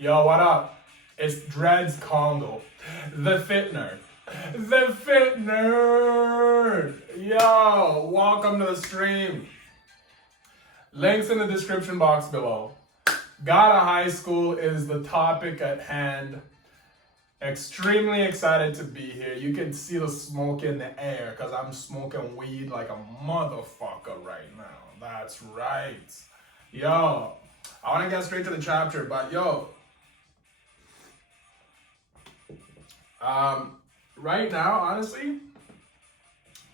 Yo, what up? It's Dreads Congo, the fit nerd. The fit nerd! Yo, welcome to the stream. Links in the description box below. Got a high school is the topic at hand. Extremely excited to be here. You can see the smoke in the air because I'm smoking weed like a motherfucker right now. That's right. Yo, I want to get straight to the chapter, but yo, right now, honestly,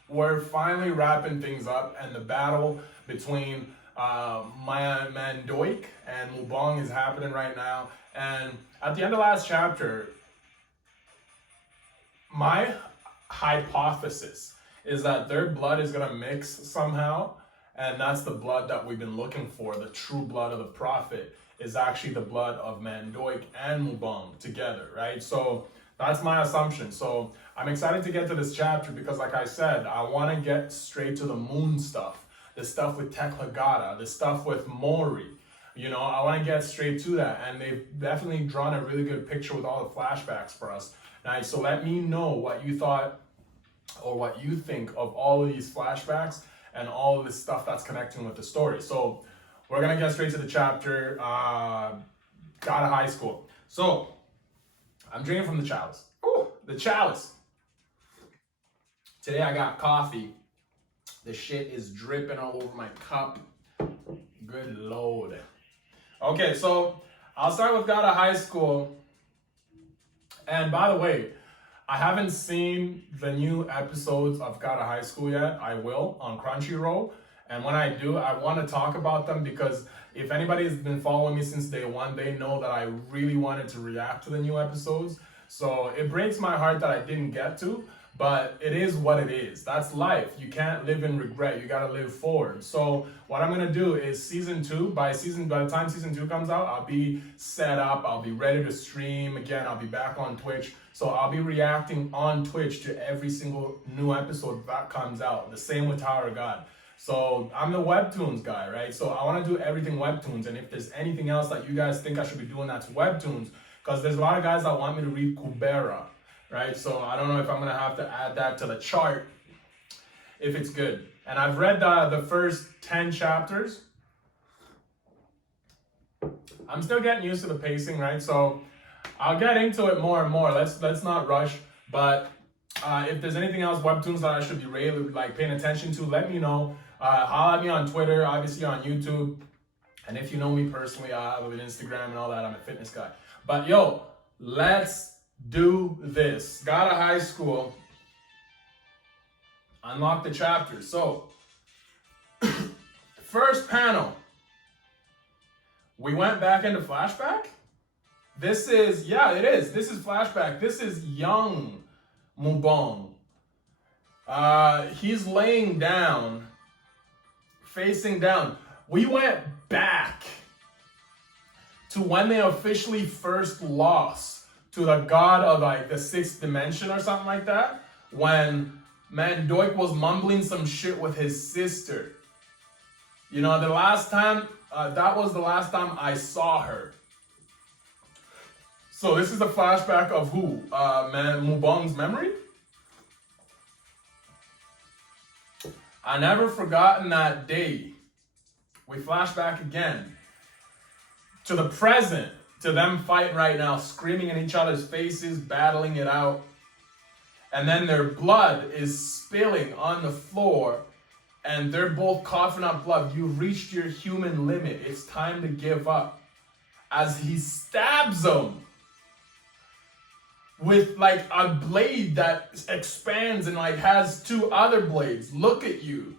we're finally wrapping things up, and the battle between my man Doik and Mubong is happening right now. And at the end of last chapter, my hypothesis is that their blood is gonna mix somehow, and that's the blood that we've been looking for. The true blood of the prophet is actually the blood of Mandoik and Mubong together, right? So that's my assumption. So I'm excited to get to this chapter because, like I said, I want to get straight to the moon stuff, the stuff with Teklagata, the stuff with Mori. You know, I want to get straight to that, and they've definitely drawn a really good picture with all the flashbacks for us. Nice. So let me know what you thought or what you think of all of these flashbacks and all of this stuff that's connecting with the story. So we're gonna get straight to the chapter. Got a high school. So I'm drinking from the chalice. Ooh, the chalice. Today I got coffee. The shit is dripping all over my cup. Good Lord. Okay, so I'll start with Got a High School. And by the way, I haven't seen the new episodes of Got a High School yet. I will on Crunchyroll. And when I do, I want to talk about them because if anybody has been following me since day one, they know that I really wanted to react to the new episodes. So it breaks my heart that I didn't get to, but it is what it is. That's life. You can't live in regret. You got to live forward. So what I'm going to do is season 2, by the time season 2 comes out, I'll be set up. I'll be ready to stream again. I'll be back on Twitch. So I'll be reacting on Twitch to every single new episode that comes out. The same with Tower of God. So I'm the webtoons guy, right? So I want to do everything webtoons. And if there's anything else that you guys think I should be doing that's webtoons, because there's a lot of guys that want me to read Kubera, right? So I don't know if I'm going to have to add that to the chart if it's good. And I've read the first 10 chapters. I'm still getting used to the pacing, right? So I'll get into it more and more. Let's not rush. But if there's anything else webtoons that I should be really like paying attention to, let me know. Holla at me on Twitter, obviously on YouTube. And if you know me personally, I have an Instagram and all that. I'm a fitness guy. But yo, let's do this. Got a High School. Unlock the chapter. So, first panel. We went back into flashback. This is, yeah, it is. This is flashback. This is young Mubong. He's laying down, facing down. We went back to when they officially first lost to the god of like the 6th dimension or something like that, when Mandoik was mumbling some shit with his sister. You know, the last time, that was the last time I saw her. So this is a flashback of who? Mubong's memory? I never forgotten that day. We flash back again to the present, to them fighting right now, screaming in each other's faces, battling it out. And then their blood is spilling on the floor, and they're both coughing up blood. You've reached your human limit. It's time to give up. As he stabs him with like a blade that expands and like has 2 other blades. Look at you.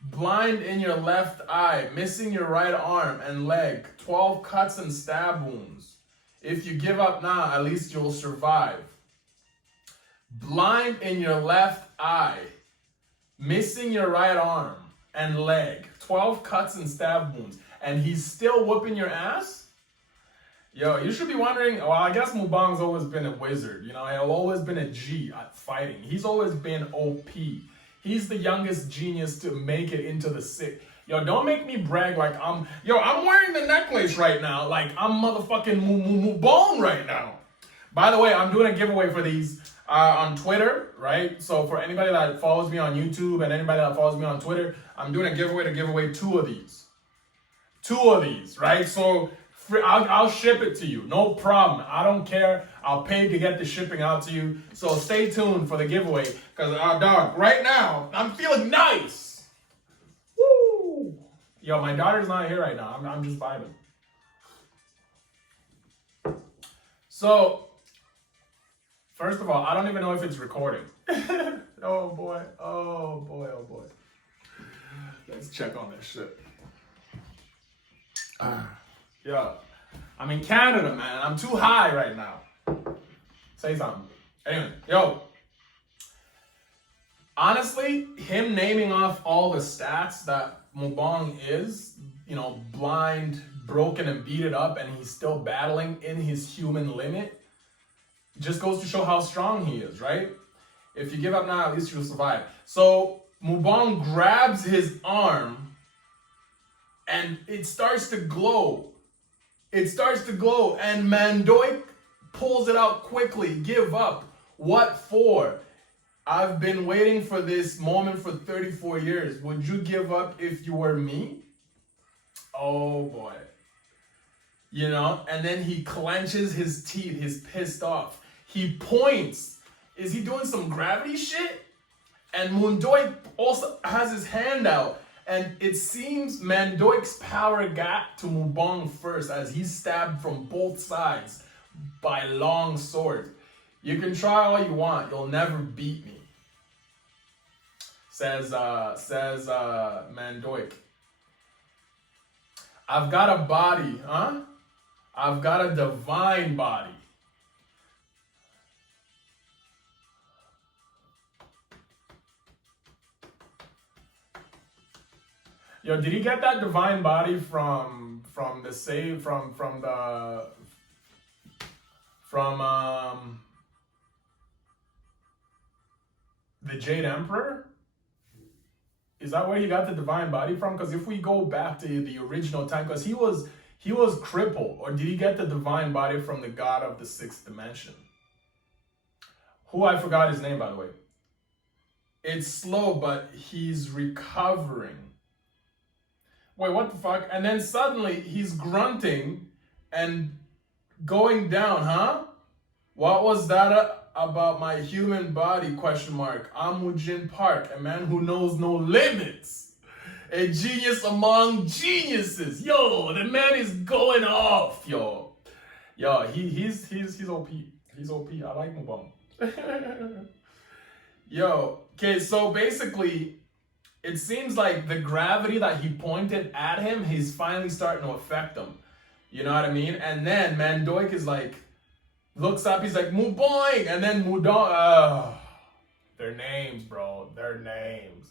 Blind in your left eye, missing your right arm and leg, 12 cuts and stab wounds. If you give up now, at least you'll survive. Blind in your left eye, missing your right arm and leg, 12 cuts and stab wounds, and he's still whooping your ass? Yo, you should be wondering, well, I guess Mubong's always been a wizard. You know, he's always been a G at fighting. He's always been OP. He's the youngest genius to make it into the 6th. Yo, don't make me brag like I'm wearing the necklace right now like I'm motherfucking Mubong right now. By the way, I'm doing a giveaway for these on Twitter, right? So for anybody that follows me on YouTube and anybody that follows me on Twitter, I'm doing a giveaway to give away two of these, right? So I'll ship it to you, no problem. I don't care. I'll pay to get the shipping out to you. So stay tuned for the giveaway, because dog, right now I'm feeling nice. Woo! Yo, my daughter's not here right now. I'm just vibing. So, first of all, I don't even know if it's recording. Oh boy. Let's check on this shit. Yeah, I'm in Canada, man. I'm too high right now. Say something. Anyway, yo. Honestly, him naming off all the stats that Mubong is, blind, broken, and beat it up, and he's still battling in his human limit, just goes to show how strong he is, right? If you give up now, at least you'll survive. So Mubong grabs his arm, and it starts to glow. And Mandoik pulls it out quickly. Give up. What for? I've been waiting for this moment for 34 years. Would you give up if you were me? Oh boy. And then he clenches his teeth. He's pissed off. He points. Is he doing some gravity shit? And Mandoik also has his hand out. And it seems Mandoik's power got to Mubong first, as he's stabbed from both sides by long swords. You can try all you want, you'll never beat me, says Mandoik. I've got a body, huh? I've got a divine body. Yo, did he get that divine body from the Jade Emperor? Is that where he got the divine body from? Because if we go back to the original time, because he was crippled, or did he get the divine body from the god of the sixth dimension? Who, I forgot his name, by the way. It's slow, but he's recovering. Wait, what the fuck? And then suddenly he's grunting and going down, huh? What was that about my human body, question mark? I'm Woojin Park, a man who knows no limits. A genius among geniuses. Yo, the man is going off, yo. Yo, he's OP. He's OP. I like Mubong. Yo, okay, so basically, it seems like the gravity that he pointed at him, he's finally starting to affect him. You know what I mean? And then Mandoik is like, looks up, he's like, Muboing! And then Mudong, their names, bro. Their names.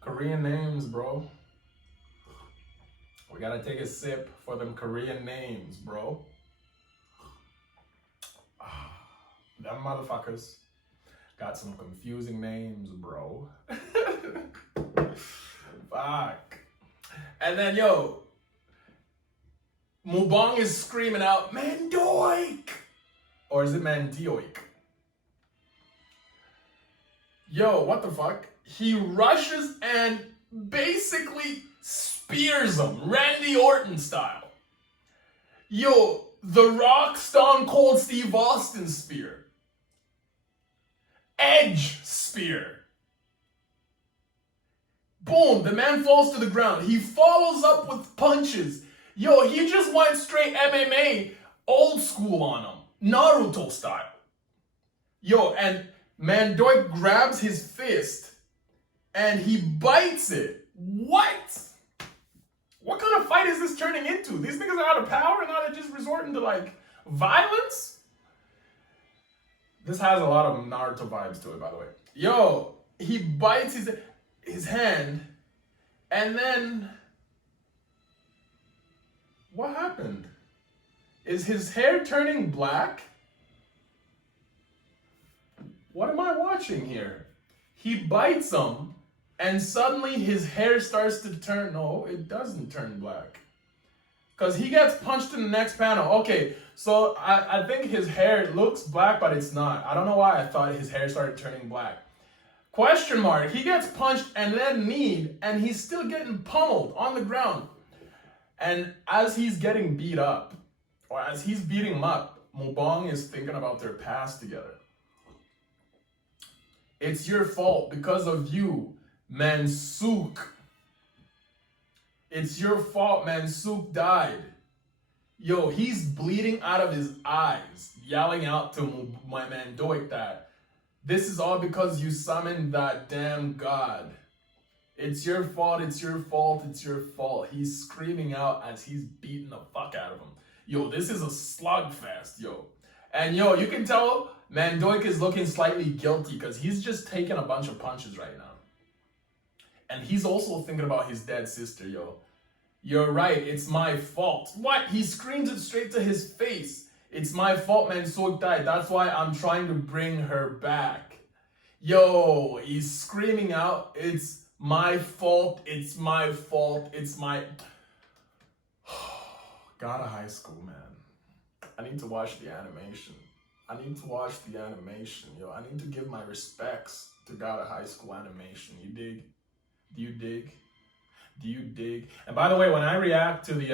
Korean names, bro. We gotta take a sip for them Korean names, bro. Them motherfuckers got some confusing names, bro. Fuck. And then, yo, Mubong is screaming out, Mandoik! Or is it Mandioik? Yo, what the fuck? He rushes and basically spears him, Randy Orton style. Yo, The Rock, Stone Cold Steve Austin spear. Edge spear. Boom, the man falls to the ground. He follows up with punches. Yo, he just went straight MMA old school on him. Naruto style. Yo, and Mandoik grabs his fist and he bites it. What? What kind of fight is this turning into? These niggas are out of power and now they're just resorting to like violence? This has a lot of Naruto vibes to it, by the way. Yo, he bites his hand, and then what happened? Is his hair turning black? What am I watching here? He bites him, and suddenly his hair starts to turn. No, it doesn't turn black. Because he gets punched in the next panel. Okay, so I think his hair looks black, but it's not. I don't know why I thought his hair started turning black. Question mark. He gets punched and then kneed, and he's still getting pummeled on the ground. And as he's getting beat up, or as he's beating him up, Mubong is thinking about their past together. It's your fault because of you, Mansook. It's your fault, Mansook died. Yo, he's bleeding out of his eyes, yelling out to my man Doik that this is all because you summoned that damn god. It's your fault, it's your fault, it's your fault. He's screaming out as he's beating the fuck out of him. Yo, this is a slugfest, yo. And yo, you can tell Mandoik is looking slightly guilty because he's just taking a bunch of punches right now. And he's also thinking about his dead sister, yo. You're right, it's my fault. What? He screams it straight to his face. It's my fault Mansook died. That's why I'm trying to bring her back. Yo, he's screaming out, it's my fault, it's my fault, it's my... Gotta high school, man. I need to watch the animation. I need to watch the animation, yo. I need to give my respects to Gotta High School animation. You dig? Do you dig? Do you dig? And by the way, when I react to the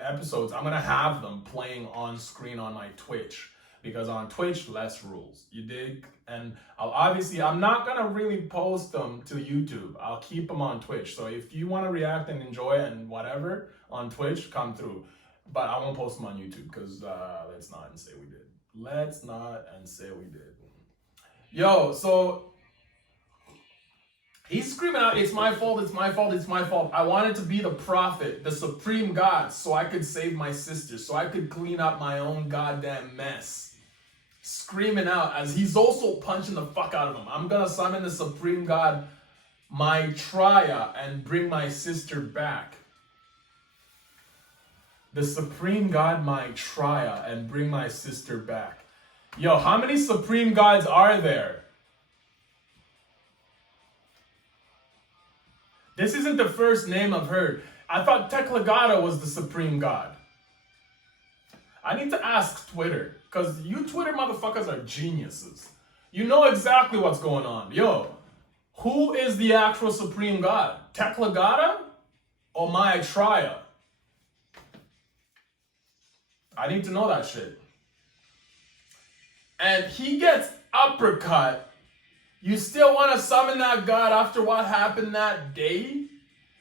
episodes, I'm gonna have them playing on screen on my Twitch, because on Twitch, less rules. You dig? And I'm not gonna really post them to YouTube. I'll keep them on Twitch. So if you want to react and enjoy and whatever on Twitch, come through. But I won't post them on YouTube because let's not and say we did. Let's not and say we did. Yo, so he's screaming out, it's my fault, it's my fault, it's my fault. I wanted to be the prophet, the supreme god, so I could save my sister, so I could clean up my own goddamn mess. Screaming out as he's also punching the fuck out of him. I'm gonna summon the supreme god, Maitreya, and bring my sister back. The supreme god Maitreya, and bring my sister back. Yo, how many supreme gods are there? This isn't the first name I've heard. I thought Teklagata was the supreme god. I need to ask Twitter, because you Twitter motherfuckers are geniuses. You know exactly what's going on. Yo, who is the actual supreme god? Teklagata or Maitreya? I need to know that shit. And he gets uppercut. You still want to summon that god after what happened that day?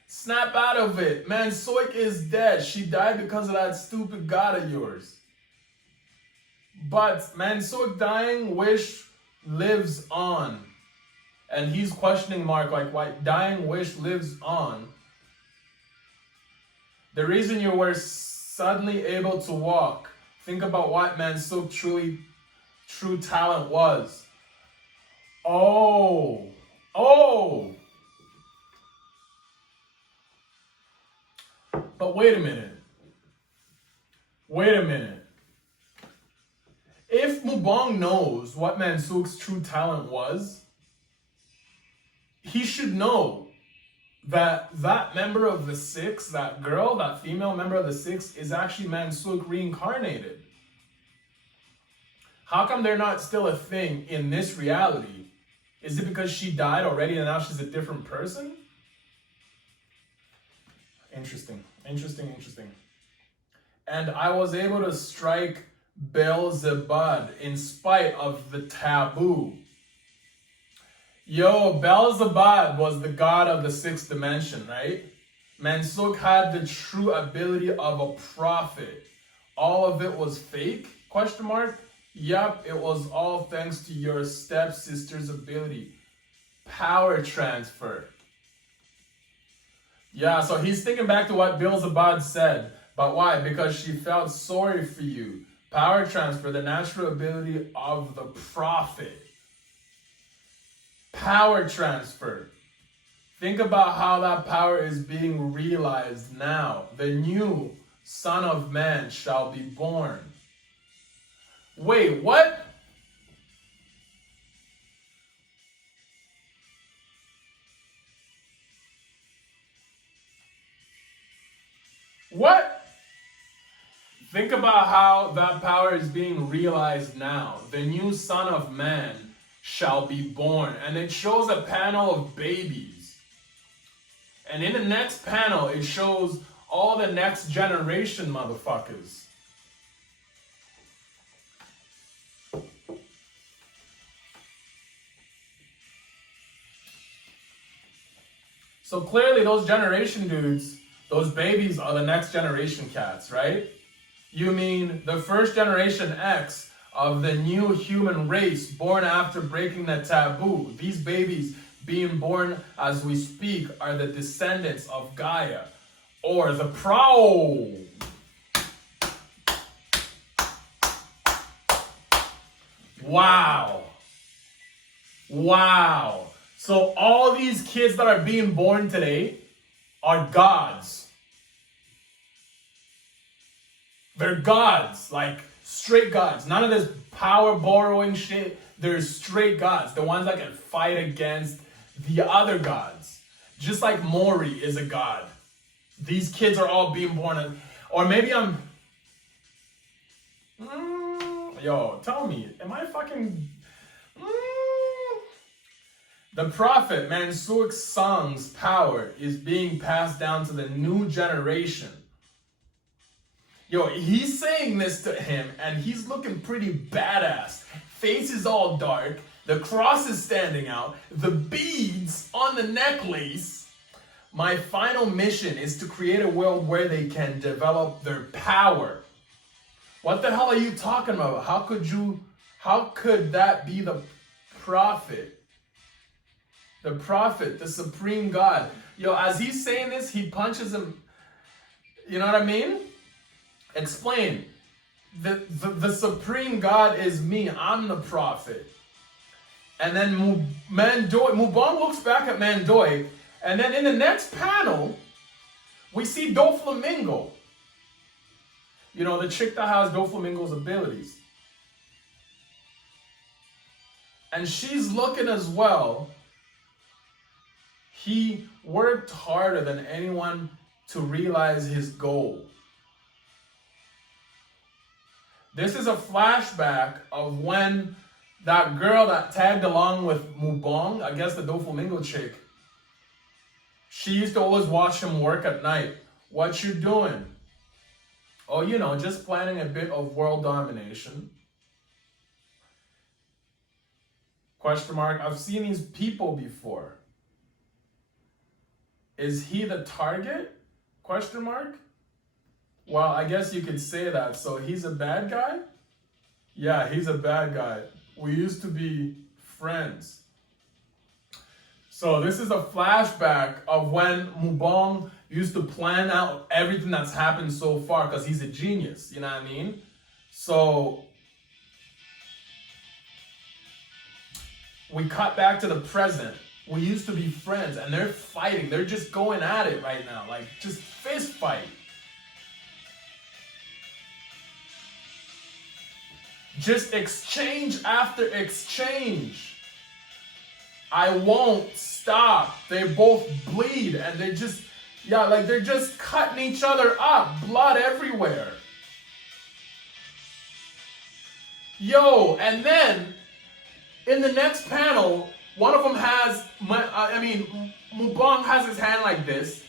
Snap out of it. Mansoik is dead. She died because of that stupid god of yours. But Mansoik dying wish lives on. And he's questioning Mark like, why dying wish lives on? The reason you were suddenly able to walk. Think about what Mansook true talent was. Oh. But wait a minute. If Mubong knows what Mansook's true talent was, he should know that member of the Six, that girl, that female member of the Six, is actually Mansook reincarnated. How come they're not still a thing in this reality? Is it because she died already and now she's a different person? Interesting. And I was able to strike Beelzebub in spite of the taboo. Yo, Beelzebub was the god of the sixth dimension, right? Mansook had the true ability of a prophet. All of it was fake? Question mark? Yup, it was all thanks to your stepsister's ability. Power transfer. Yeah, so he's thinking back to what Beelzebub said. But why? Because she felt sorry for you. Power transfer, the natural ability of the prophet. Power transfer. Think about how that power is being realized now. The new Son of Man shall be born. Wait, what? What? Think about how that power is being realized now. The new Son of Man shall be born. And it shows a panel of babies. And in the next panel, it shows all the next generation motherfuckers. So clearly those generation dudes, those babies are the next generation cats, right? You mean the first generation X of the new human race born after breaking the taboo. These babies being born as we speak are the descendants of Gaia, or the Pro. Wow. Wow. So all these kids that are being born today are gods. They're gods, like straight gods. None of this power borrowing shit. They're straight gods. The ones that can fight against the other gods. Just like Maury is a god. These kids are all being born as, or maybe I'm, yo, tell me, am I fucking, The prophet Mansoor Sang's power is being passed down to the new generation. Yo, he's saying this to him, and he's looking pretty badass. Face is all dark, the cross is standing out, the beads on the necklace. My final mission is to create a world where they can develop their power. What the hell are you talking about? How could that be the prophet? The prophet, the supreme God. Yo, as he's saying this, he punches him. You know what I mean? Explain. The supreme God is me. I'm the prophet. And then Mubon looks back at Mandoy. And then in the next panel, we see Doflamingo. You know, the chick that has Doflamingo's abilities. And she's looking as well. He worked harder than anyone to realize his goal. This is a flashback of when that girl that tagged along with Mubong, I guess the Doflamingo chick, she used to always watch him work at night. What you doing? Oh, you know, just planning a bit of world domination. Question mark. I've seen these people before. Is he the target? Question mark. Well, I guess you could say that. So he's a bad guy? Yeah, he's a bad guy. We used to be friends. So this is a flashback of when Mubong used to plan out everything that's happened so far because he's a genius, you know what I mean? So we cut back to the present. We used to be friends and they're fighting. They're just going at it right now, like just fist fight. Just exchange after exchange. I won't stop. They both bleed and they just, yeah, like they're just cutting each other up. Blood everywhere. Yo, and then in the next panel, one of them has, Mubong has his hand like this.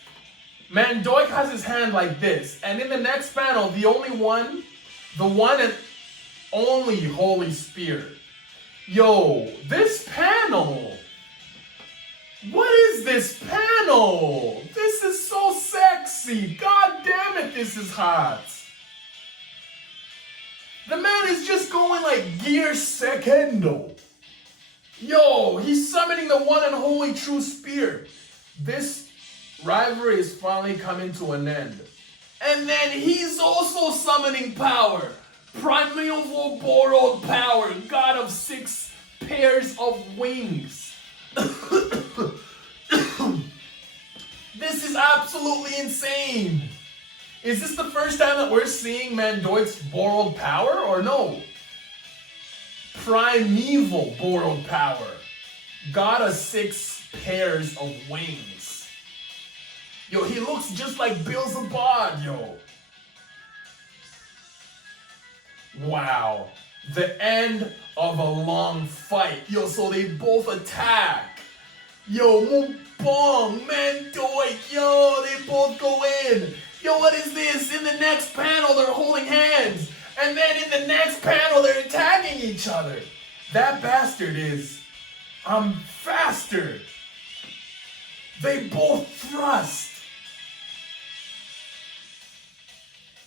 Mandoik has his hand like this. And in the next panel, the one and only Holy Spirit. Yo, this panel. What is this panel? This is so sexy. God damn it, this is hot. The man is just going like gear secondo. Yo, he's summoning the one and holy true spirit. This rivalry is finally coming to an end. And then he's also summoning power. Primeval borrowed power. God of 6 pairs of wings. This is absolutely insane. Is this the first time that we're seeing Mandoik's borrowed power or no? Primeval borrowed power. God of 6 pairs of wings. Yo, he looks just like Bill Zabad, yo. Wow. The end of a long fight. Yo, so they both attack. Yo, Mubong, Mandoik, yo, they both go in. Yo, what is this? In the next panel, they're holding hands. And then in the next panel, they're attacking each other. That bastard is, faster. They both thrust.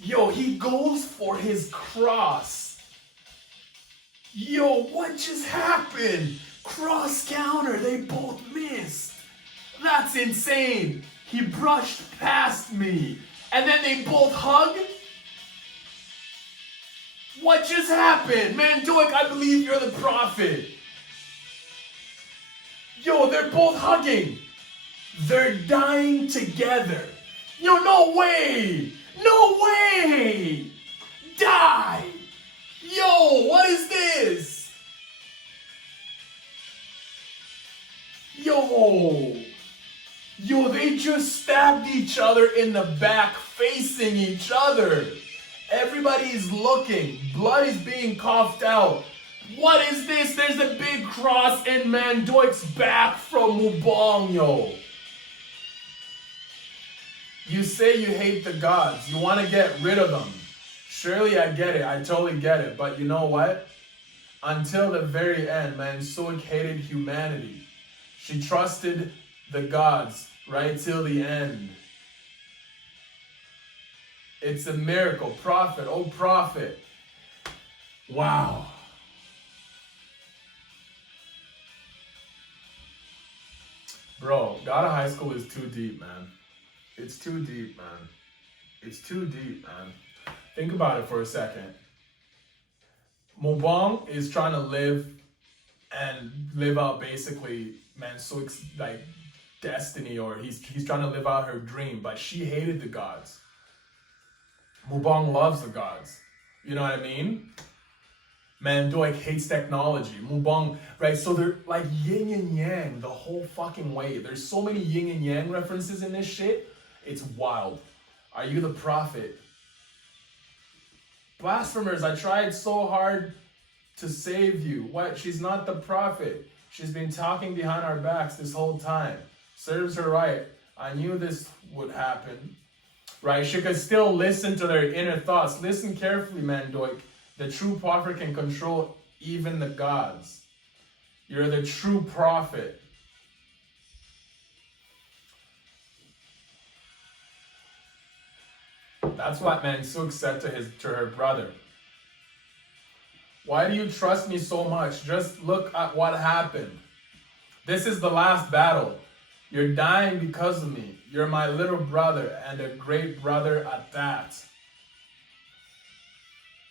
Yo, he goes for his cross. Yo, what just happened? Cross counter, they both missed. That's insane. He brushed past me. And then they both hug? What just happened? Mandoik, I believe you're the prophet. Yo, they're both hugging. They're dying together. Yo, no way! No way! Die! Yo, what is this? Yo! Yo, they just stabbed each other in the back, facing each other. Everybody's looking. Blood is being coughed out. What is this? There's a big cross in Mandoik's back from Mubong, yo. You say you hate the gods. You want to get rid of them. Surely I get it. I totally get it. But you know what? Until the very end, Mansoik hated humanity. She trusted the gods right till the end. It's a miracle. Prophet, oh prophet. Wow. Bro, God of High School is too deep, man. It's too deep, man. It's too deep, man. Think about it for a second. Mobong is trying to live out basically Mansoik's like destiny, or he's trying to live out her dream, but she hated the gods. Mubong loves the gods. You know what I mean? Mandoik hates technology. Mubong, right? So they're like yin and yang the whole fucking way. There's so many yin and yang references in this shit. It's wild. Are you the prophet? Blasphemers, I tried so hard to save you. What? She's not the prophet. She's been talking behind our backs this whole time. Serves her right. I knew this would happen. Right? She could still listen to their inner thoughts. Listen carefully, Mandoik. The true prophet can control even the gods. You're the true prophet. That's what Mansoik said to her brother. Why do you trust me so much? Just look at what happened. This is the last battle. You're dying because of me. You're my little brother and a great brother at that.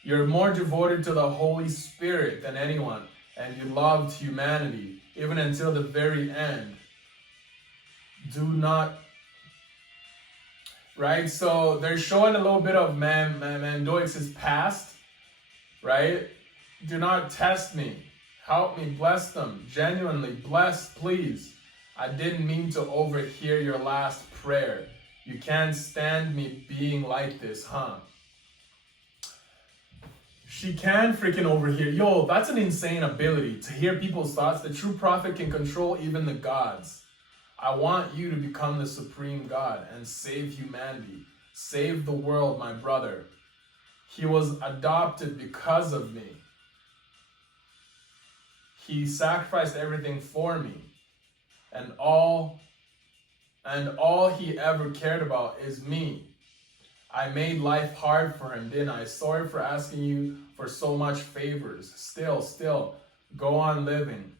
You're more devoted to the Holy Spirit than anyone, and you loved humanity, even until the very end. Do not... Right? So they're showing a little bit of Mandoik's past, right? Do not test me. Help me, bless them. Genuinely, bless, please. I didn't mean to overhear your last prayer. You can't stand me being like this, huh? She can freaking overhear. Yo, that's an insane ability to hear people's thoughts. The true prophet can control even the gods. I want you to become the supreme God and save humanity. Save the world, my brother. He was adopted because of me. He sacrificed everything for me. And all he ever cared about is me. I made life hard for him, didn't I? Sorry for asking you for so much favors. Still, go on living.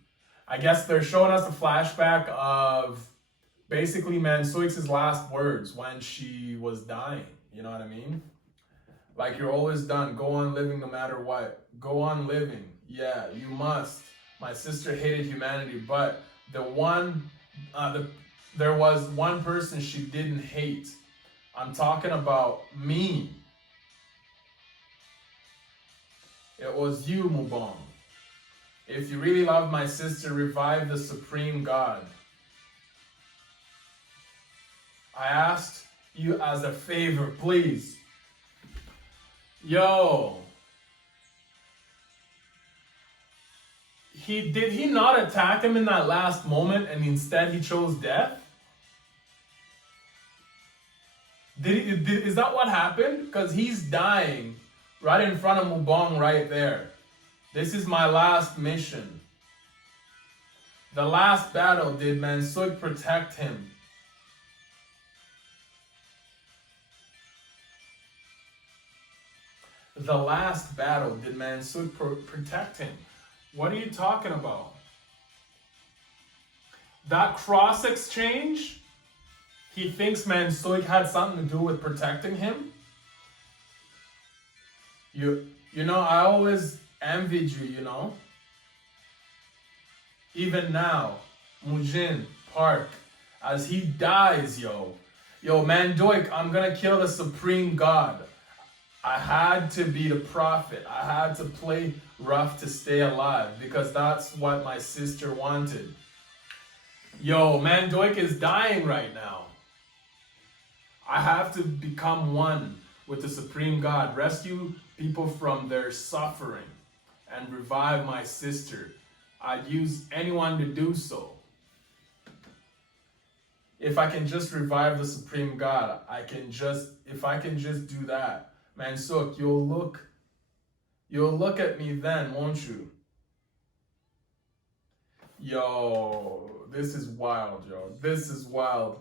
I guess they're showing us a flashback of basically Mansoik's last words when she was dying. You know what I mean? Like, you're always done. Go on living no matter what. Go on living. Yeah, you must. My sister hated humanity, but there was one person she didn't hate. I'm talking about me. It was you, Mubong. If you really love my sister, revive the supreme God. I asked you as a favor, please. Yo. Did he not attack him in that last moment and instead he chose death? Is that what happened? Because he's dying right in front of Mubong right there. This is my last mission. The last battle, did Mansuk protect him? The last battle, did Mansuk protect him? What are you talking about? That cross exchange? He thinks Mansuk had something to do with protecting him? You know, I always envied you, you know? Even now, Mujin, Park, as he dies, yo, Mandoik, I'm gonna kill the supreme god. I had to be the prophet. I had to play rough to stay alive because that's what my sister wanted. Yo, Mandoik is dying right now. I have to become one with the supreme god, rescue people from their suffering, and revive my sister. I'd use anyone to do so. If I can just revive the supreme god, if I can just do that, Mansuk, you'll look at me then, won't you? Yo, this is wild, yo. This is wild.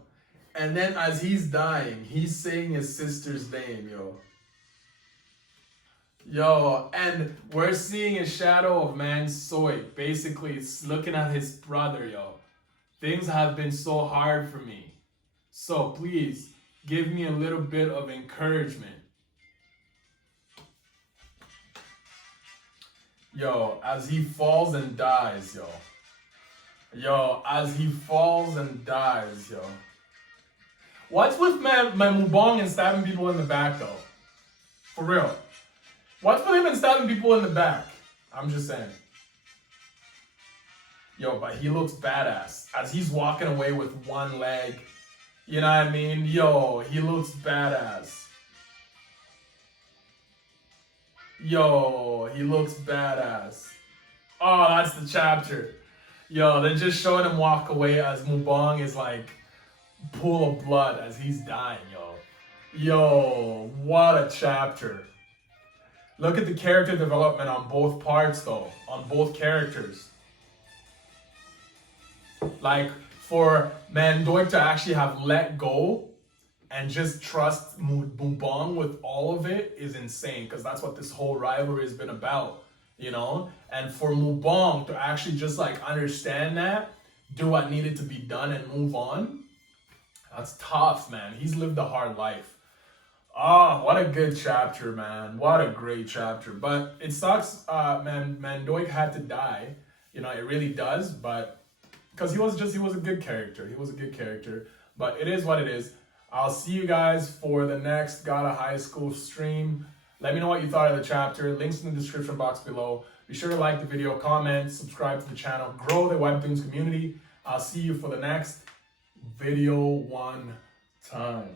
And then as he's dying, he's saying his sister's name, yo. Yo, and we're seeing a shadow of Mansuk. Basically, it's looking at his brother, yo. Things have been so hard for me. So please, give me a little bit of encouragement. Yo, as he falls and dies, yo. Yo, as he falls and dies, yo. What's with my Mubong and stabbing people in the back, though? For real. What's with him and stabbing people in the back? I'm just saying. Yo, but he looks badass. As he's walking away with one leg. You know what I mean? Yo, he looks badass. Yo, he looks badass. Oh, that's the chapter. Yo, they're just showing him walk away as Mubong is like pool of blood as he's dying, yo. Yo, what a chapter. Look at the character development on both parts though, on both characters. Like for Mandoik to actually have let go and just trust Mubong with all of it is insane, because that's what this whole rivalry has been about, you know? And for Mubong to actually just like understand that, do what needed to be done and move on, that's tough, man. He's lived a hard life. Oh, what a good chapter, man. What a great chapter. But it sucks, Mandoik had to die. You know, it really does, but because he was a good character. He was a good character. But it is what it is. I'll see you guys for the next God of High School stream. Let me know what you thought of the chapter. Links in the description box below. Be sure to like the video, comment, subscribe to the channel, grow the Webtoons community. I'll see you for the next video one time.